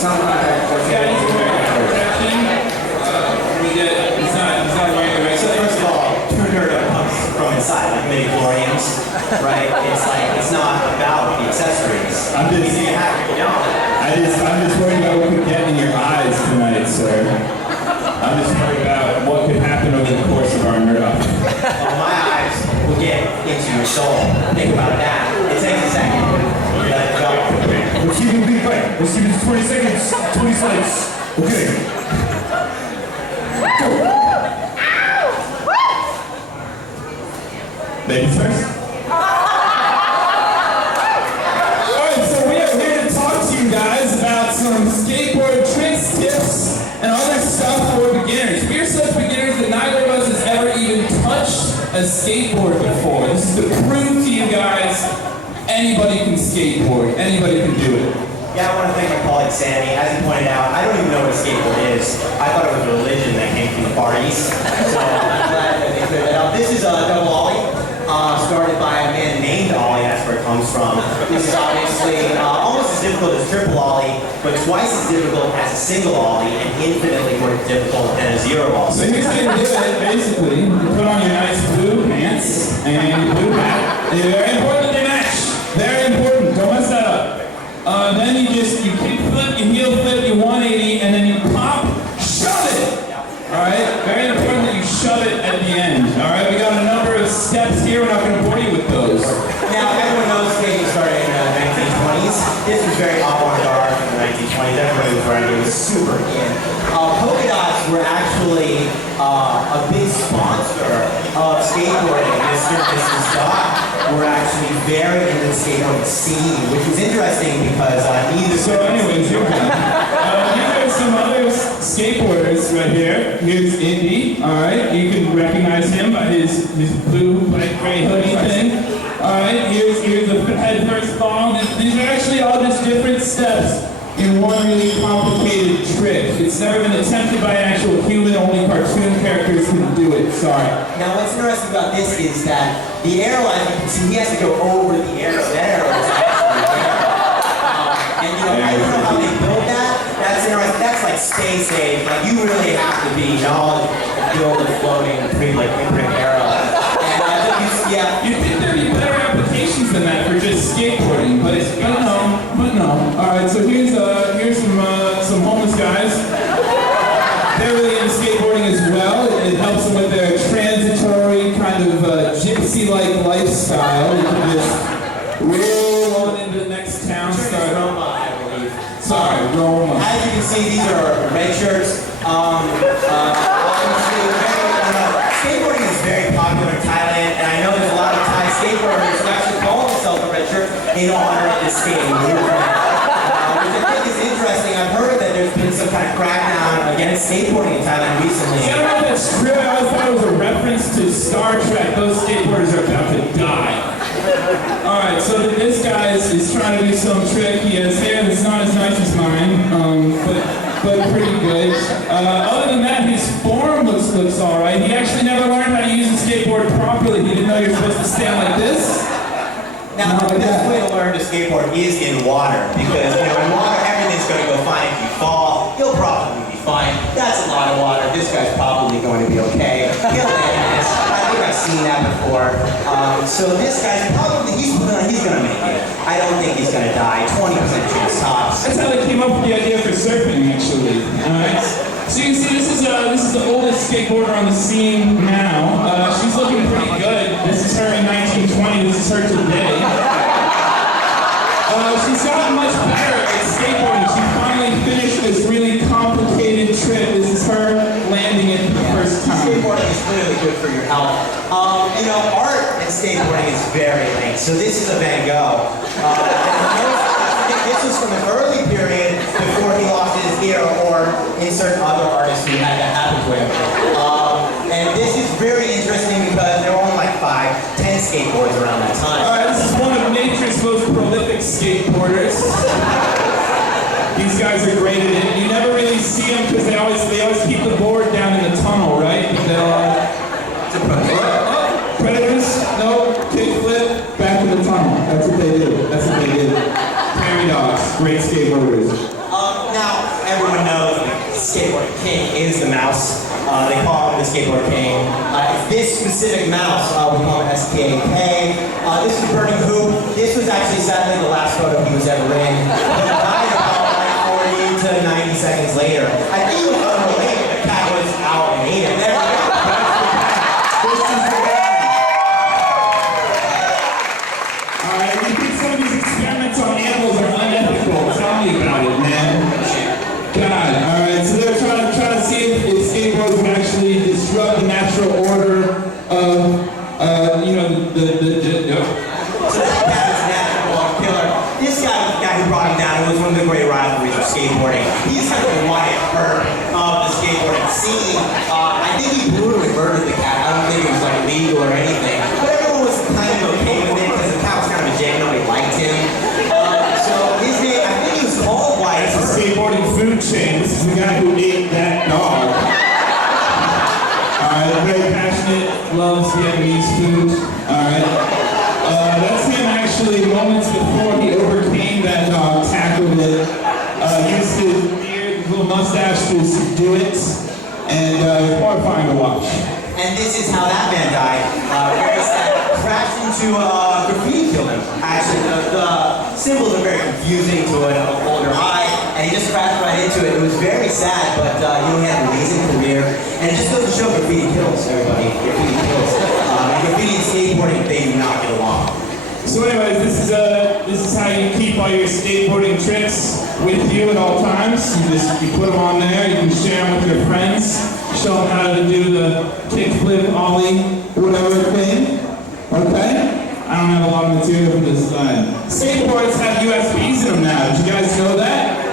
something like that. Yeah, he's wearing protection. He's not wearing the right. So first of all, true nerd comes from inside, like midi-chlorians, right? It's like, it's not about the accessories. Either you have it or you don't. I'm just worried about what could get in your eyes tonight, sir. I'm just worried about what could happen over the course of our nerd off. Well, my eyes will get into your soul. Think about that. It takes a second. Let it go. Let's keep it beat fight. Let's keep it to 20 seconds. 20 seconds. Okay. Go. Ladies first. Alright, so we are here to talk to you guys about some skateboard tricks, tips, and other stuff for beginners. We are such beginners that neither of us has ever even touched a skateboard before. This is to prove to you guys anybody can skateboard. Anybody can do it. Yeah, I want to thank my colleague Sammy. As he pointed out, I don't even know what a skateboard is. I thought it was a religion that came from the Far East. So I'm glad that they cleared that up. This is a double ollie, started by a man named Ollie. That's where it comes from. This is obviously almost as difficult as triple ollie, but twice as difficult as a single ollie, and infinitely more difficult than a zero ollie. So here's how you do it, basically. You put on your nice blue pants and your blue hat. They're very important that they match. Very important. Don't mess that up. Then you kick flip, you heel flip, you 180, and then you pop, shove it! Alright? Very important that you shove it at the end. Alright? We got a number of steps here, we're not going to bore you with those. Now, everyone knows skating started in the 1920s. This was very avant-garde in the 1920s. Everybody was wearing it. It was super in. Polka dots were actually a big sponsor of skateboarding. Mr. and Mrs. Dot were actually very into the skateboarding scene, which is interesting because neither... So anyways, you're done. Here's some other skateboarders right here. Here's Indy, alright? You can recognize him by his blue, light gray hoodie thing. Alright, here's the head first fall. These are actually all just different steps in one really complicated trick. It's never been attempted by an actual human, only cartoon characters can do it, sorry. Now what's interesting about this is that the arrow, as you can see, he has to go over the arrow. That arrow is actually there. And you know, I don't know how they build that. That's interesting. That's like stay safe. Like you really have to be knowledgeable to build a floating pre-brick arrow. And I think You'd think there'd be better applications than that for just skateboarding, but no. Alright, so here's some homeless guys. They're really into skateboarding as well. It helps them with their transitory kind of gypsy-like lifestyle. You can just roll on into the next town. Roma, I believe. Sorry, Roma. As you can see, these are red shirts. Skateboarding is very popular in Thailand, and I know there's a lot of Thai skateboarders who actually call themselves a red shirt in honor of the skating movement. Which I think is interesting. I've heard that there's been some kind of crackdown against skateboarding in Thailand recently. I don't know if that's true. I always thought it was a reference to Star Trek. Those skateboarders are about to die. Alright, so this guy is trying to do some trick. He has hair that's not as nice as mine, but pretty good. Other than that, his form looks alright. He actually never learned how to use a skateboard properly. He didn't know you're supposed to stand like this. Now, the best way to learn to skateboard is in water, because in water, everything's going to go fine. If you fall, you'll probably be fine. That's a lot of water. This guy's probably going to be okay. He'll manage this. I think I've seen that before. So this guy's probably, he's going to make it. I don't think he's going to die. 20% chance tops. That's how they came up with the idea for surfing, actually. Alright? So you can see this is the oldest skateboarder on the scene now. She's looking pretty good. This is her in 1920. This is her today. She's gotten much better at skateboarding. She finally finished this really complicated trick. This is her landing it for the first time. Skateboarding is clearly good for your health. Art and skateboarding is very linked. So this is a Van Gogh. This was from the early period before he lost his ear, or insert other artists who had that happen to him. And this is very interesting because there were only like 5-10 skateboards around that time. Alright, this is one of nature's most prolific skateboarders. These guys are great at it. You never really see them because they always keep the board down in the tunnel, right? Predators? No, kickflip, back in the tunnel. That's what they do. Prairie dogs, great skateboarders. Now, the skateboard king. This specific mouse, we call it SKK. This is Burning Hoop. This was actually sadly the last photo he was ever in. He died about like 40 to 90 seconds later. I think it was unrelated. The cat was out and ate it. There we go. This is the guy. Alright, you think some of these experiments on animals are unethical? Tell me about it, man. God, alright, so they're trying to see if skateboards would actually disrupt the natural order of, So that cat is an natural killer. This guy was the guy who brought him down. It was one of the great rivalries of skateboarding. He's kind of the Wyatt Earp of the skateboarding scene. I think he brutally murdered the cat. I don't think it was like legal or anything. But everyone was kind of okay with it because the cat was kind of a dick. Nobody liked him. So his name, I think he was called Wyatt it's a Earp. skateboarding food chain. This is the guy who ate that dog. Alright, very passionate, loves Vietnamese food. Alright. That's him actually moments before he overcame that dog, tackled it, used his beard, little mustache to subdue it, and horrifying to watch. And this is how that man died. Very sad. Crashed into graffiti killed him. Actually, the symbols are very confusing to an older eye, and he just crashed right into it. It was very sad, but he had an amazing career. And it just goes to show graffiti kills, everybody. Graffiti kills. And graffiti and skateboarding, they do not get along. So anyways, this is how you keep all your skateboarding tricks with you at all times. You put them on there, you can share them with your friends, show them how to do the kickflip, ollie, whatever thing. Okay? I don't have a lot of material for this slide. Skateboards have USBs in them now. Did you guys know that?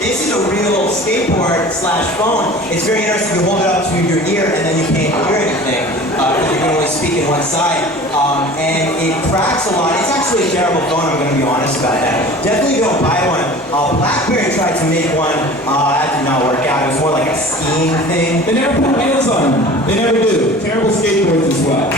This is a real skateboard / phone. It's very interesting. You hold it up to your ear and then you can't hear anything because you can only speak in one side. And it cracks a lot. It's actually a terrible phone, I'm going to be honest about that. Definitely don't buy one. BlackBerry tried to make one. That did not work out. It was more like a skiing thing. They never put wheels on them. They never do. Terrible skateboards as well.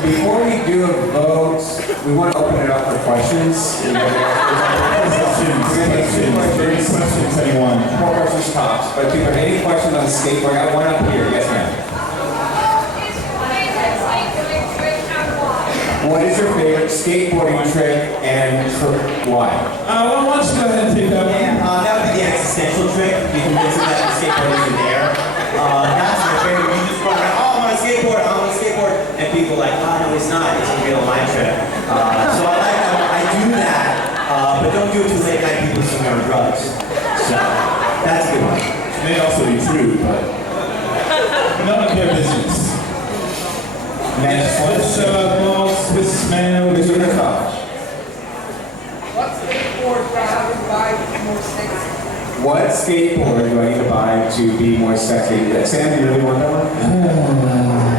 Before we do a vote, we want to open it up for questions. Questions, anyone? 4 questions tops. But if you have any questions on the skateboard, I got one up here. Yes, ma'am. What is your favorite skateboarding trick and why? Well, why don't you go ahead and take that one? Yeah, that would be the existential trick. You can visit that the skateboard isn't there. That's my favorite. You just run around, oh, I'm on a skateboard, I'm on a skateboard. And people are like, oh, no, it's not. It's a real life trick. So I do that, but don't do it too late night. People assume you're on drugs. So that's a good one. It may also be true, but none of their business. Next one. Swiss man, Mr. Nickoff. What skateboard do I have to buy to be more sexy? What skateboard do I need to buy to be more sexy? Sam, do you really want that one?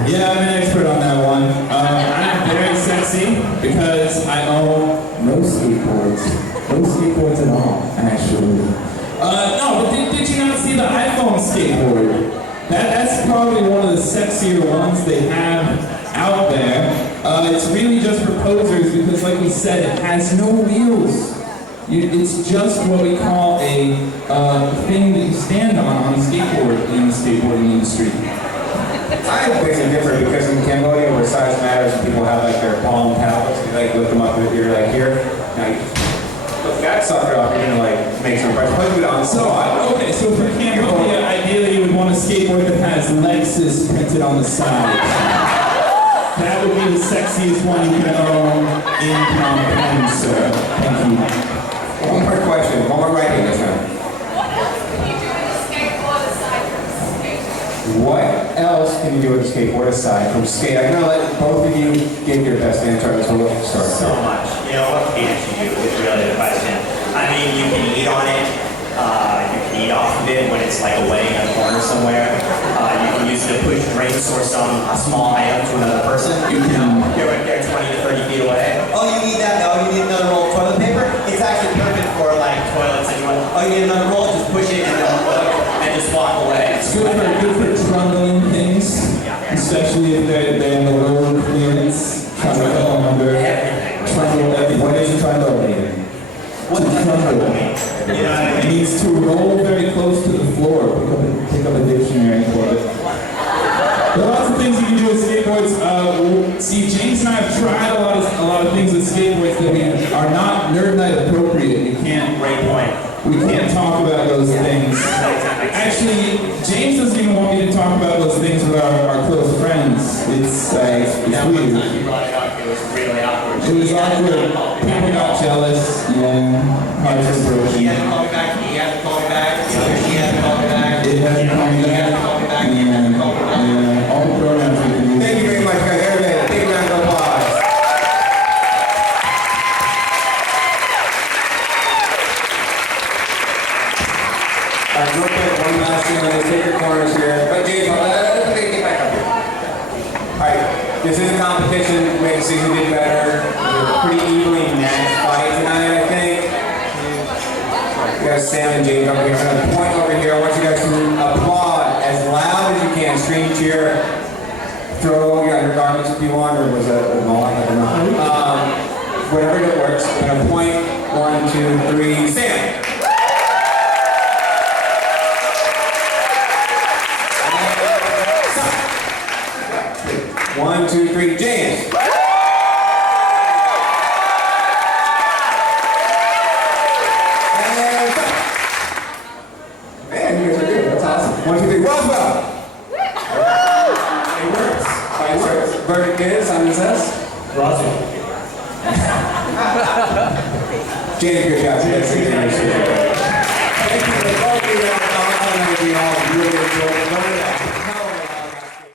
Yeah, I'm an expert on that one. I'm very sexy because I own no skateboards. No skateboards at all, actually. No, but did you not see the iPhone skateboard? That's probably one of the sexier ones they have out there. It's really just for posers because, like we said, it has no wheels. It's just what we call a thing that you stand on a skateboard in the skateboarding industry. I think it's different because in Cambodia where size matters and people have like their palm tablets, you like lift them up with your like here. Now you lift that sucker up, you're gonna like make some impression. Put it on the spot. Okay, so for Cambodia, ideally you would want a skateboard that has Lexus printed on the side. That would be the sexiest one you can own in Phnom Penh, sir. Thank you. One more question, one more writing this time. What else can you do with a skateboard aside from skate? I'm gonna let both of you give your best answer until we start. So much. You know, what can you do is really the question. I mean, you can eat on it. You can eat off of it when it's like away in a corner somewhere. You can use it to push drinks or a small item to another person. You can get right there 20 to 30 feet away. Oh, you need that? Oh, you need another roll of toilet paper? Oh, you need another roll? Just push it and then look and just walk away. It's good for trundling things, especially if they're in the lower clearance. Trundle under. Trundle everything. What is trundle mean? What does trundle mean? You know what I It mean? means to roll very close to the floor. Pick up a dictionary for it. There are lots of things you can do with skateboards. See, James and I have tried a lot of things with skateboards that are not Nerd Night appropriate. Great point. We can't talk about those things. Actually, James doesn't even want me to talk about those things with our close friends. It's Now, one weird. time you brought it up, it was really awkward. It was awkward. People got jealous. Yeah. Hard to approach. He hasn't called me back. He hasn't called me back. He hasn't called me back. It hasn't called me He back. hasn't called me back. He Yeah. hasn't called me back. Yeah. All the pronouns we can use. Thank you very much, guys. Everybody, big round of applause. All right, real quick, one last thing. Let's take your corners here. But James, let me get back up here. All right, this is a competition. We have to see who did better. It was a pretty evenly matched fight tonight, I think. You guys, Sam and James over here. I'm going to point over here. I want you guys to applaud as loud as you can. Scream, cheer. Throw your undergarments if you want, or was that a ball? I don't know. Whatever that works. I'm going to point. 1, 2, 3. Sam. Stop. 1, 2, 3. James. And stop. Man, you guys are good. That's awesome. 1, 2, 3. Roswell. It works. Fine works. Verdict is, Simon says. Roswell. James, good job.